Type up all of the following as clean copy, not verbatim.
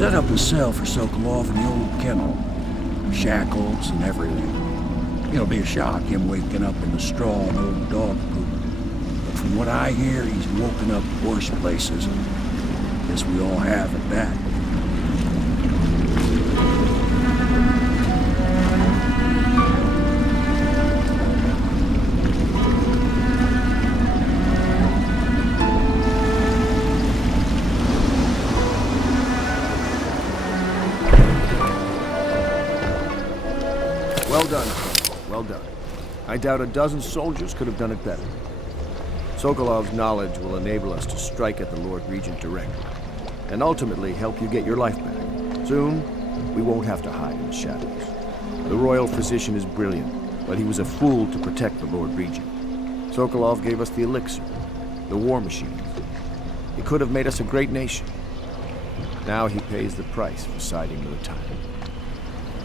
set up a cell for Sokolov in the old kennel. Shackles and everything. It'll be a shock, him waking up in the straw and old dog poop. But from what I hear, he's woken up worse places. Guess we all have at that. Well done, well done. I doubt a dozen soldiers could have done it better. Sokolov's knowledge will enable us to strike at the Lord Regent directly, and ultimately help you get your life back. Soon, we won't have to hide in the shadows. The royal physician is brilliant, but he was a fool to protect the Lord Regent. Sokolov gave us the elixir, the war machines. He could have made us a great nation. Now he pays the price for siding with the tyrant.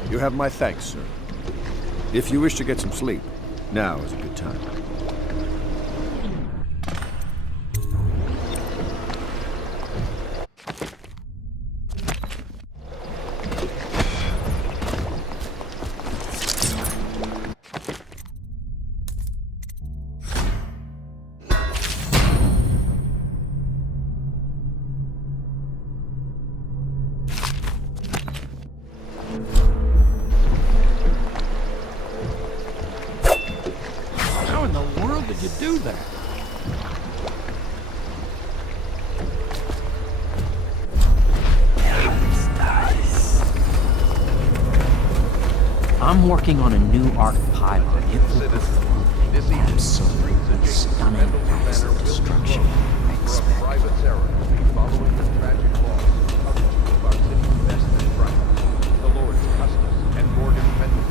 You have my thanks, sir. If you wish to get some sleep, now is a good time. Do that. I'm working on a new arc pylon. It will perform absolutely stunning acts of destruction. I expect. Private ceremony following the tragic loss of two of our city's best and brightest, the Lords Custis and Morgan Fenton.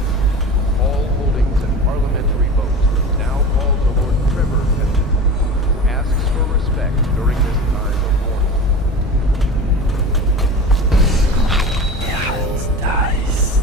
All holdings and parliamentary votes now call to Lord Trevor Fenton, who asks for respect during this time of mourning. Nice.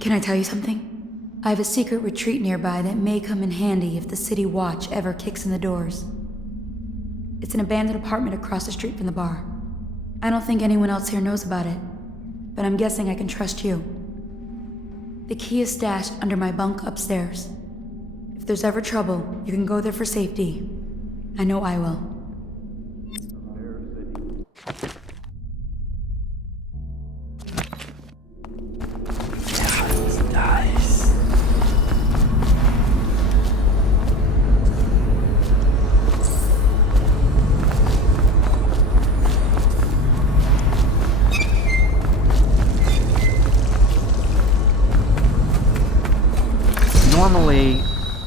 Can I tell you something? I have a secret retreat nearby that may come in handy if the city watch ever kicks in the doors. It's an abandoned apartment across the street from the bar. I don't think anyone else here knows about it, but I'm guessing I can trust you. The key is stashed under my bunk upstairs. If there's ever trouble, you can go there for safety. I know I will. Normally,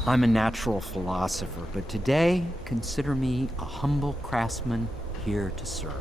I'm a natural philosopher, but today, consider me a humble craftsman here to serve.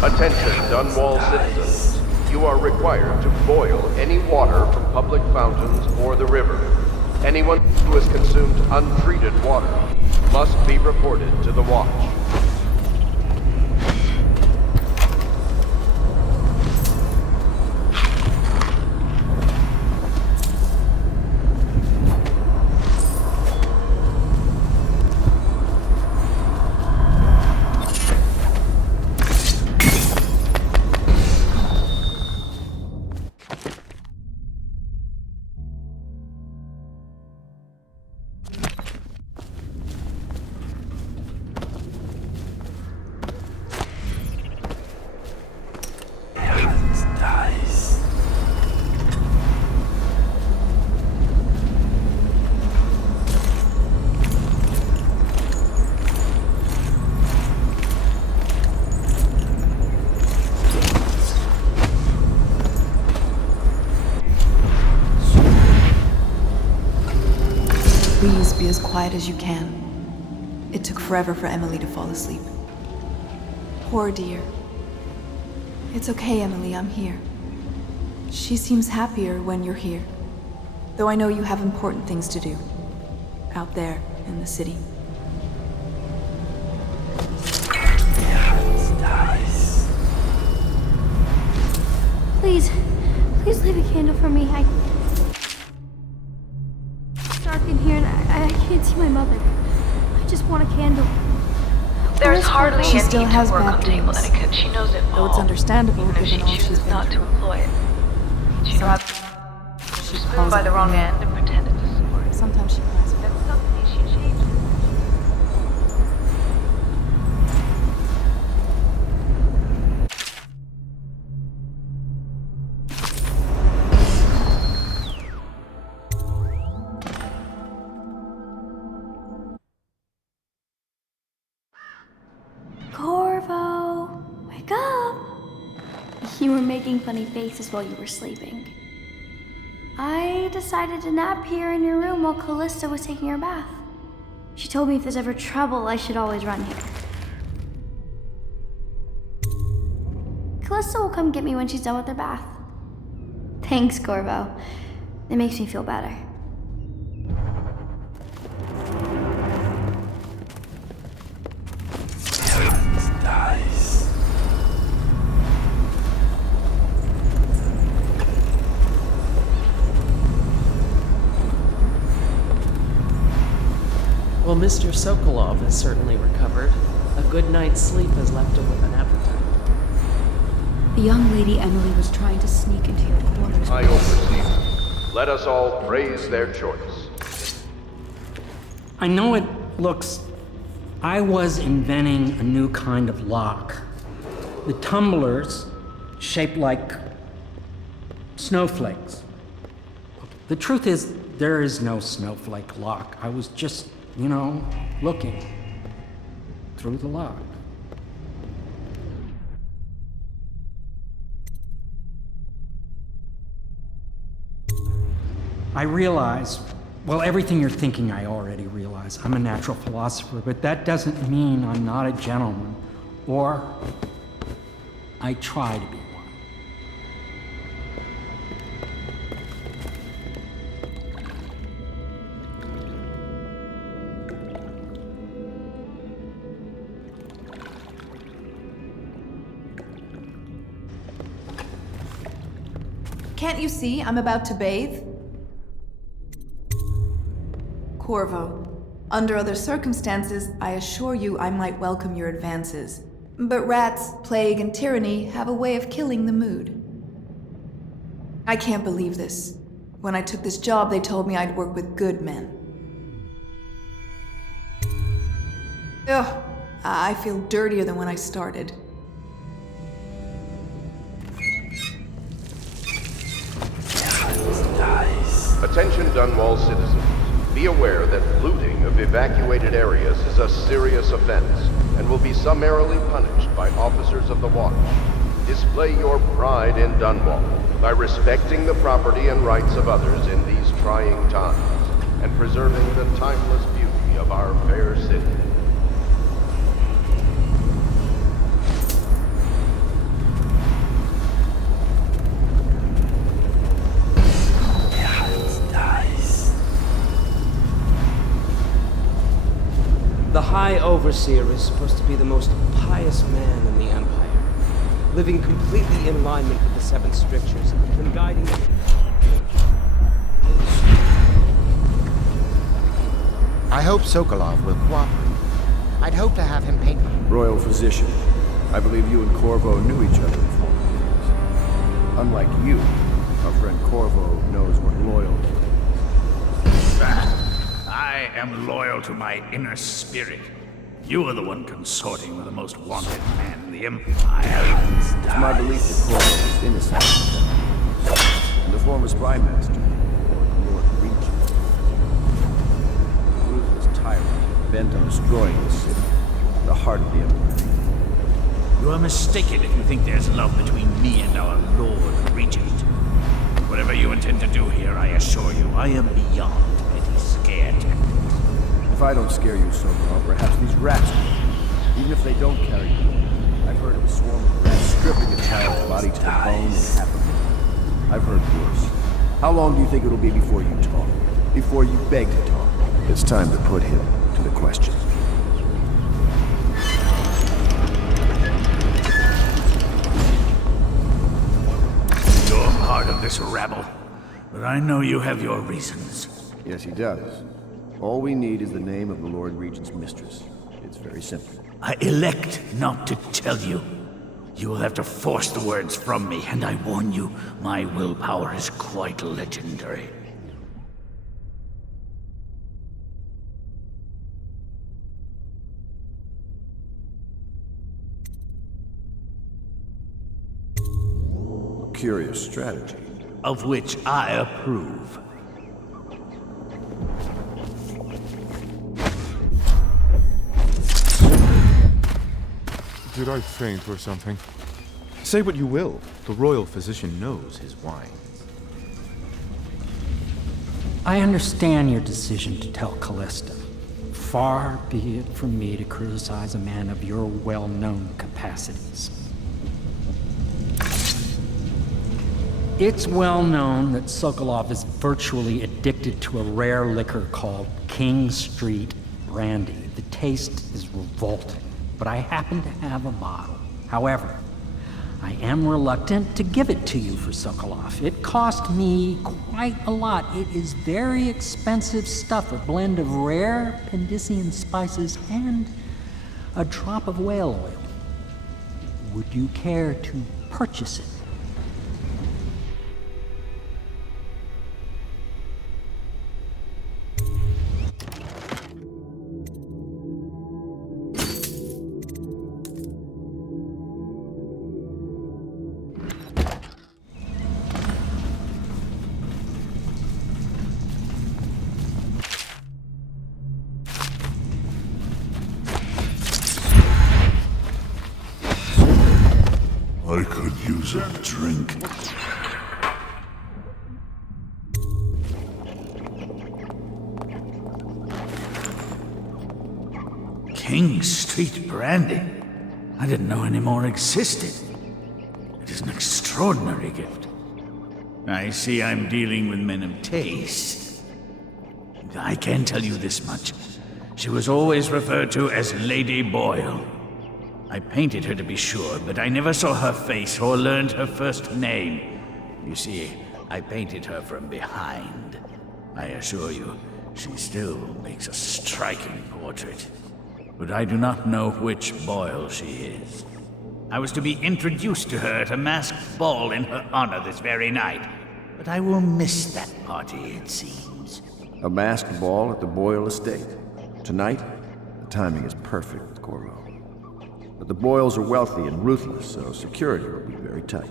Attention, Dunwall citizens. You are required to boil any water from public fountains or the river. Anyone who has consumed untreated water must be reported to the watch. Please be as quiet as you can. It took forever for Emily to fall asleep. Poor dear. It's okay, Emily, I'm here. She seems happier when you're here. Though I know you have important things to do. Out there in the city. Please leave a candle for me. It's dark in here and I can't see my mother. I just want a candle. There's hardly She a still need has to work bad on table dreams. etiquette. She knows it Though all. it's understandable Even if given she all she's chooses been not through. to employ it. She'd rather She spoon calls by it the wrong pain. end and pretend it's a sword. Sometimes she cries. That's something she changes. Corvo, wake up! You were making funny faces while you were sleeping. I decided to nap here in your room while Callista was taking her bath. She told me if there's ever trouble, I should always run here. Callista will come get me when she's done with her bath. Thanks, Corvo. It makes me feel better. Well, Mr. Sokolov has certainly recovered. A good night's sleep has left him with an appetite. The young lady Emily was trying to sneak into your quarters. I oversee. Let us all praise their choice. I know it looks... I was inventing a new kind of lock. The tumblers shaped like snowflakes. The truth is, there is no snowflake lock. I was just, looking through the lock. I realize, well, everything you're thinking I already realize. I'm a natural philosopher, but that doesn't mean I'm not a gentleman, or I try to be one. Can't you see I'm about to bathe? Corvo, under other circumstances, I assure you I might welcome your advances. But rats, plague, and tyranny have a way of killing the mood. I can't believe this. When I took this job, they told me I'd work with good men. Ugh, I feel dirtier than when I started. Attention Dunwall citizens. Be aware that looting of evacuated areas is a serious offense and will be summarily punished by officers of the watch. Display your pride in Dunwall by respecting the property and rights of others in these trying times and preserving the timeless beauty of our fair city. The High Overseer is supposed to be the most pious man in the Empire, living completely in alignment with the Seven Strictures and guiding... I hope Sokolov will cooperate. I'd hope to have him paint me. Royal physician, I believe you and Corvo knew each other in former years. Unlike you, our friend Corvo knows what loyalty is. I am loyal to my inner spirit. You are the one consorting with the most wanted man in the Empire. It's my belief that Corvo is innocent and the former spy master, or Lord Regent. A ruthless tyrant bent on destroying the city, the heart of the Empire. You are mistaken if you think there's love between me and our Lord Regent. Whatever you intend to do here, I assure you, I am beyond petty skill. scare tactics. If I don't scare you, Sokolov, perhaps these rats will. Even if they don't carry you. I've heard of a swarm of rats stripping a child's body to the bone and half of it. I've heard worse. How long do you think it'll be before you talk? Before you beg to talk? It's time to put him to the question. You're part of this rabble, but I know you have your reasons. Yes, he does. All we need is the name of the Lord Regent's mistress. It's very simple. I elect not to tell you. You will have to force the words from me, and I warn you, my willpower is quite legendary. Curious strategy. Of which I approve. Did I faint or something? Say what you will. The royal physician knows his wine. I understand your decision to tell Callista. Far be it from me to criticize a man of your well-known capacities. It's well known that Sokolov is virtually addicted to a rare liquor called King Street Brandy. The taste is revolting, but I happen to have a bottle. However, I am reluctant to give it to you for Sokolov. It cost me quite a lot. It is very expensive stuff, a blend of rare Pendician spices and a drop of whale oil. Would you care to purchase it? I could use a drink. King Street Brandy? I didn't know any more existed. It is an extraordinary gift. I see I'm dealing with men of taste. I can tell you this much. She was always referred to as Lady Boyle. I painted her to be sure, but I never saw her face or learned her first name. You see, I painted her from behind. I assure you, she still makes a striking portrait. But I do not know which Boyle she is. I was to be introduced to her at a masked ball in her honor this very night. But I will miss that party, it seems. A masked ball at the Boyle estate. Tonight, the timing is perfect, Corvo. But the Boyles are wealthy and ruthless, so security will be very tight.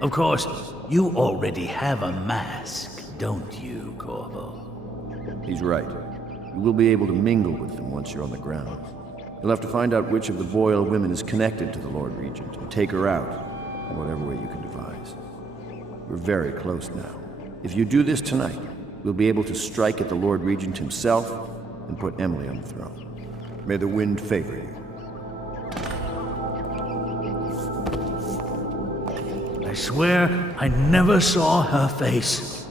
Of course, you already have a mask, don't you, Corvo? He's right. You will be able to mingle with them once you're on the ground. You'll have to find out which of the Boyle women is connected to the Lord Regent and take her out in whatever way you can devise. We're very close now. If you do this tonight, we'll be able to strike at the Lord Regent himself and put Emily on the throne. May the wind favor you. I swear I never saw her face,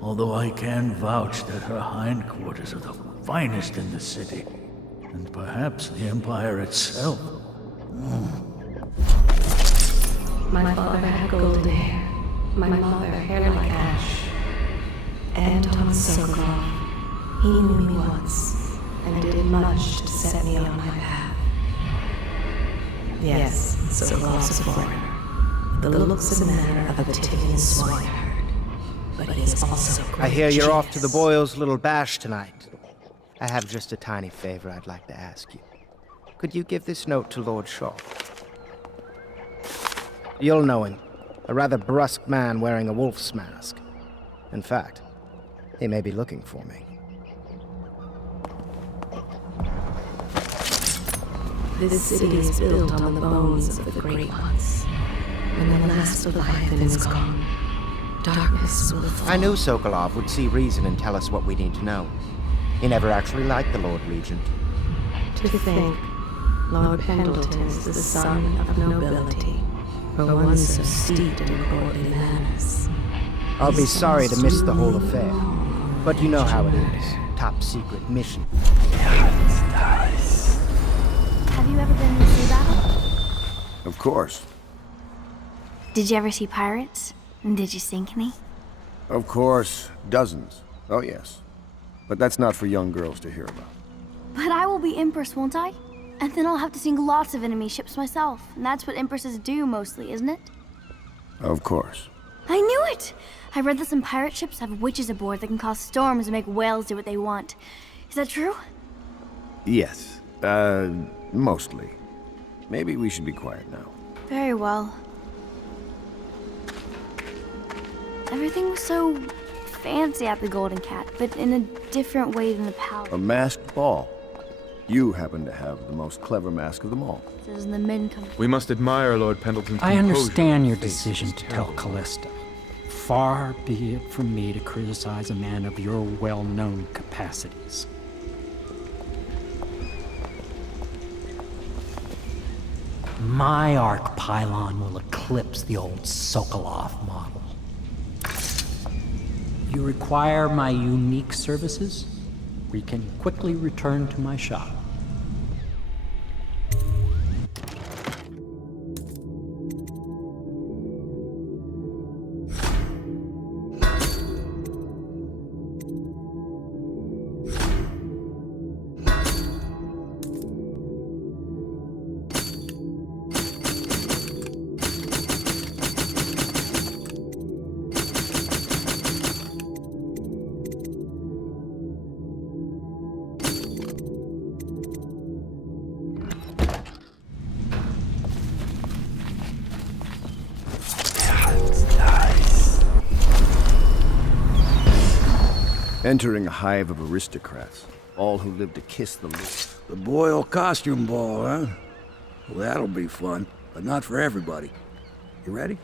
although I can vouch that her hindquarters are the finest in the city, and perhaps the Empire itself. My father had golden hair, my mother hair like ash. Anton Sokolov, he knew me once, and did much to set me on my path. Yes, Sokolov's a foreigner. The looks and manner of a Tivian swineherd, but he is also great. I hear you're off to the Boyles' little bash tonight. I have just a tiny favor I'd like to ask you. Could you give this note to Lord Shaw? You'll know him. A rather brusque man wearing a wolf's mask. In fact, he may be looking for me. This city is built on the bones of the great ones. When the last Leviathan is gone, darkness will fall. I knew Sokolov would see reason and tell us what we need to know. He never actually liked the Lord Regent. To think, Lord Pendleton is the son of nobility, for one so steeped in courtly manners. I'll be sorry to miss the whole affair, but you know how it is. Top secret mission. Have you ever been in a sea battle? Of course. Did you ever see pirates? And did you sink any? Of course. Dozens. Oh, yes. But that's not for young girls to hear about. But I will be Empress, won't I? And then I'll have to sink lots of enemy ships myself. And that's what Empresses do mostly, isn't it? Of course. I knew it! I read that some pirate ships have witches aboard that can cause storms and make whales do what they want. Is that true? Yes. Mostly. Maybe we should be quiet now. Very well. Everything was so fancy at the Golden Cat, but in a different way than the palace. A masked ball. You happen to have the most clever mask of them all. Says the men come. We must admire Lord Pendleton's I composure. understand your Face decision is to tell terrible. Callista. Far be it from me to criticize a man of your well-known capacities. My arc pylon will eclipse the old Sokolov model. You require my unique services? We can quickly return to my shop. Entering a hive of aristocrats, all who live to kiss the Lord. The Boyle costume ball, huh? Well, that'll be fun, but not for everybody. You ready?